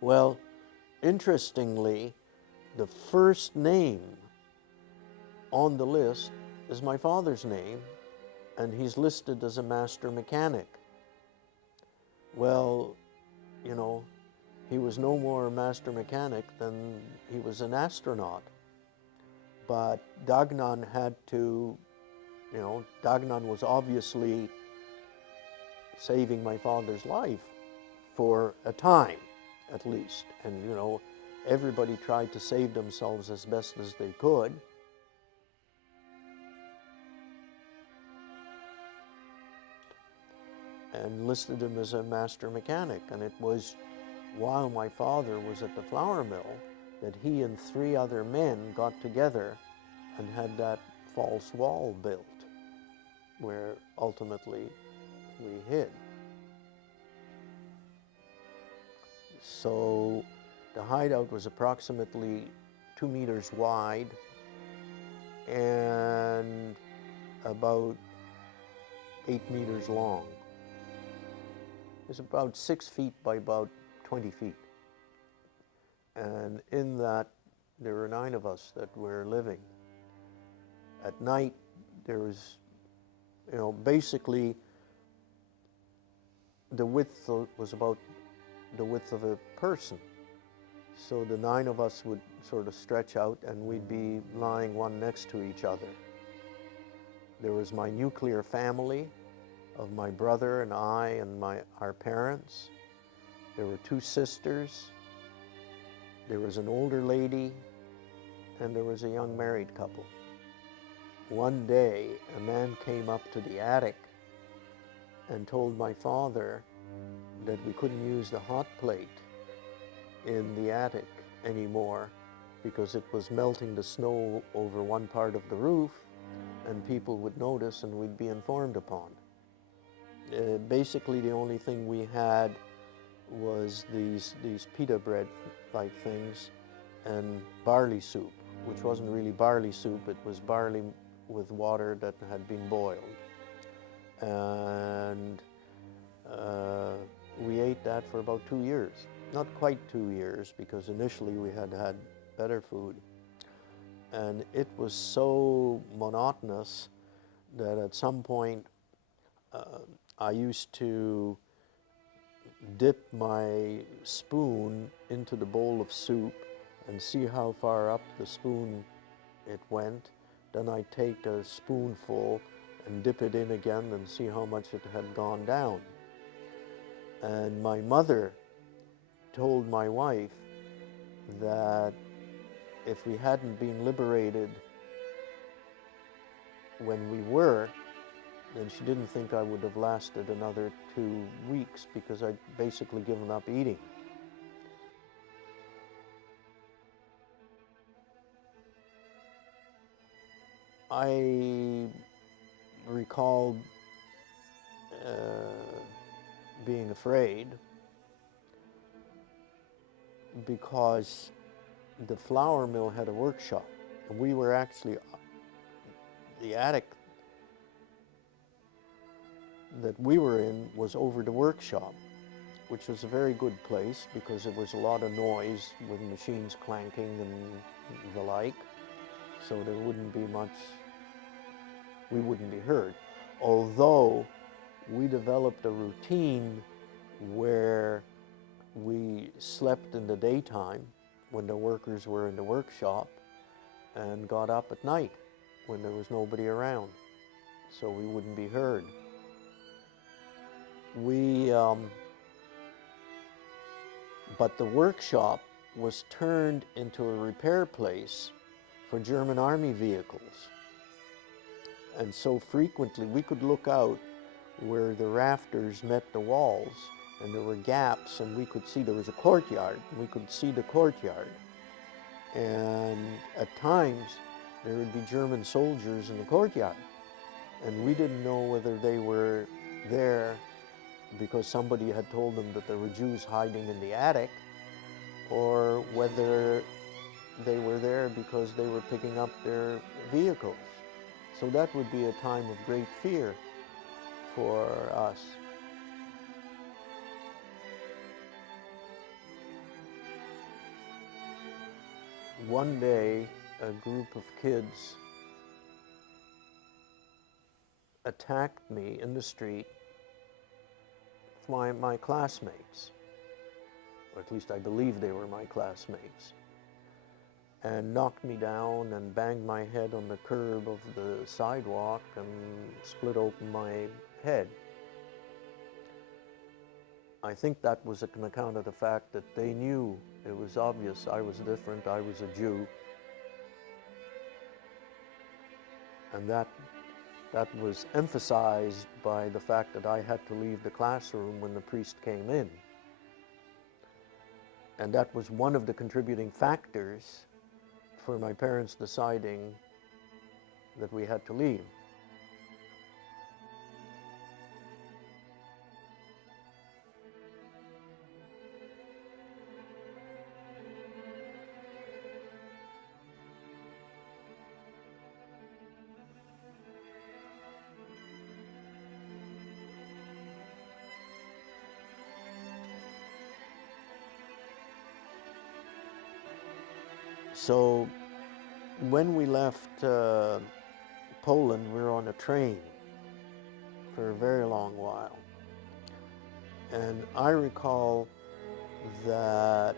Well, interestingly, the first name on the list is my father's name, and he's listed as a master mechanic. Well, you know, he was no more a master mechanic than he was an astronaut. But Dagnan had to, Dagnan was obviously saving my father's life for a time, at least. And, everybody tried to save themselves as best as they could. And listed him as a master mechanic. And it was while my father was at the flour mill that he and 3 other men got together and had that false wall built, where ultimately we hid. So the hideout was approximately 2 meters wide and about 8 meters long. It's about 6 feet by about 20 feet. And in that, there were 9 of us that were living. At night, there was, basically the width was about the width of a person. So the 9 of us would sort of stretch out and we'd be lying one next to each other. There was my nuclear family of my brother and I and our parents. There were 2 sisters. There was an older lady, and there was a young married couple. One day, a man came up to the attic and told my father that we couldn't use the hot plate in the attic anymore because it was melting the snow over one part of the roof, and people would notice and we'd be informed upon. Basically, the only thing we had was these pita bread-like things and barley soup, which wasn't really barley soup, it was barley with water that had been boiled. And we ate that for about 2 years. Not quite 2 years, because initially we had had better food. And it was so monotonous that at some point I used to dip my spoon into the bowl of soup and see how far up the spoon it went. Then I'd take a spoonful and dip it in again and see how much it had gone down. And my mother told my wife that if we hadn't been liberated when we were, then she didn't think I would have lasted another 2 weeks because I'd basically given up eating. I recall being afraid because the flour mill had a workshop, and we were actually, the attic that we were in was over the workshop, which was a very good place because there was a lot of noise with machines clanking and the like, so there wouldn't be much, we wouldn't be heard. Although we developed a routine where we slept in the daytime when the workers were in the workshop and got up at night when there was nobody around, so we wouldn't be heard. But the workshop was turned into a repair place for German Army vehicles. And so frequently we could look out where the rafters met the walls, and there were gaps, and we could see there was a courtyard. We could see the courtyard. And at times there would be German soldiers in the courtyard. And we didn't know whether they were there because somebody had told them that there were Jews hiding in the attic, or whether they were there because they were picking up their vehicles. So that would be a time of great fear for us. one day a group of kids attacked me in the street, my classmates, or at least I believe they were my classmates, and knocked me down and banged my head on the curb of the sidewalk and split open my head. I think that was an account of the fact that they knew it was obvious I was different, I was a Jew, and that was emphasized by the fact that I had to leave the classroom when the priest came in. And that was one of the contributing factors for my parents deciding that we had to leave. So when we left Poland, we were on a train for a very long while. And I recall that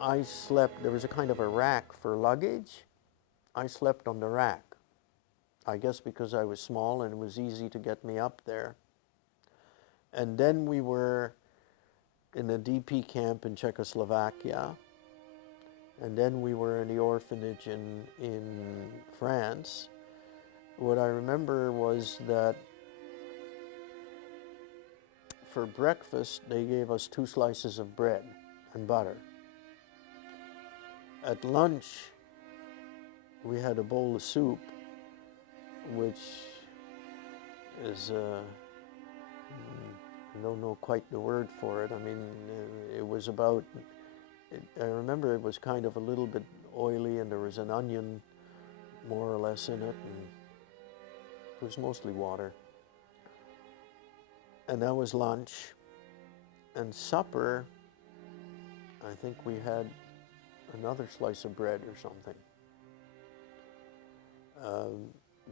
I slept, there was a kind of a rack for luggage. I slept on the rack. I guess because I was small and it was easy to get me up there. And then we were in a DP camp in Czechoslovakia. And then we were in the orphanage in France. What I remember was that for breakfast, they gave us 2 slices of bread and butter. At lunch, we had a bowl of soup, which is, I don't know quite the word for it. I mean, it was about, I remember it was kind of a little bit oily and there was an onion more or less in it, and it was mostly water. And that was lunch. And supper, I think we had another slice of bread or something.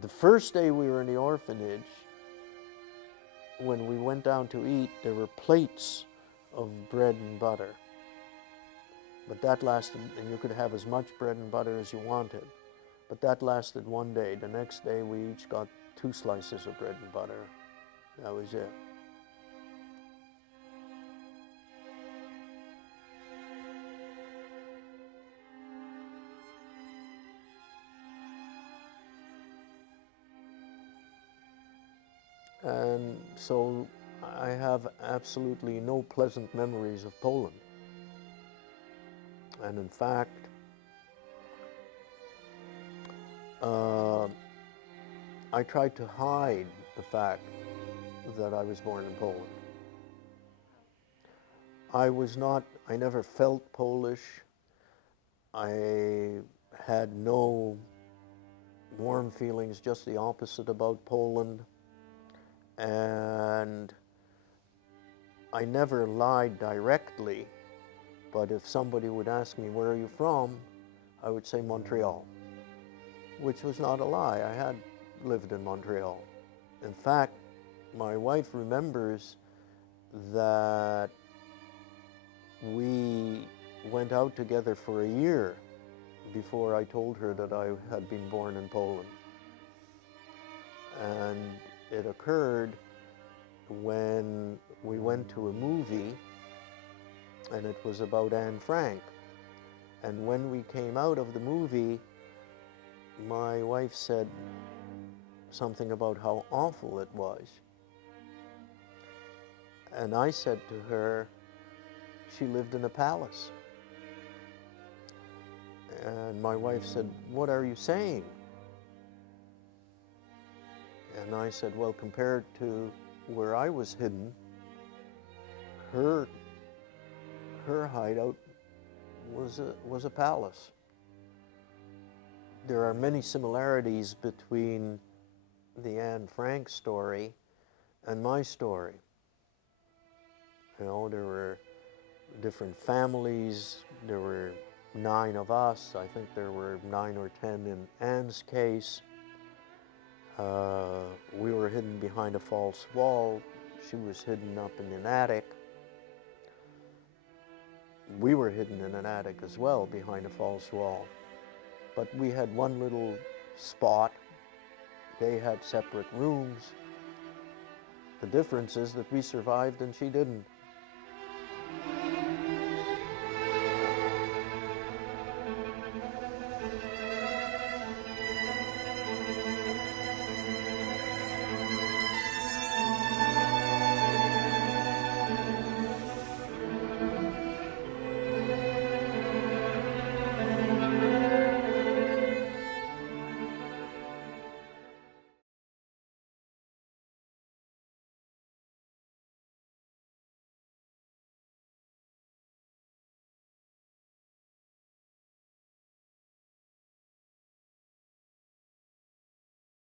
The first day we were in the orphanage, when we went down to eat, there were plates of bread and butter. But that lasted, and you could have as much bread and butter as you wanted. But that lasted one day. The next day we each got 2 slices of bread and butter. That was it. And so I have absolutely no pleasant memories of Poland. And in fact, I tried to hide the fact that I was born in Poland. I never felt Polish. I had no warm feelings, just the opposite about Poland. And I never lied directly, but if somebody would ask me, where are you from? I would say Montreal, which was not a lie. I had lived in Montreal. In fact, my wife remembers that we went out together for a year before I told her that I had been born in Poland. And it occurred when we went to a movie, and it was about Anne Frank. And when we came out of the movie, my wife said something about how awful it was. And I said to her, she lived in a palace. And my wife said, what are you saying? And I said, well, compared to where I was hidden, her hideout was a palace. There are many similarities between the Anne Frank story and my story. You know, there were different families, there were 9 of us. I think there were 9 or 10 in Anne's case. We were hidden behind a false wall. She was hidden up in an attic. We were hidden in an attic as well behind a false wall. But we had one little spot. They had separate rooms. The difference is that we survived and she didn't.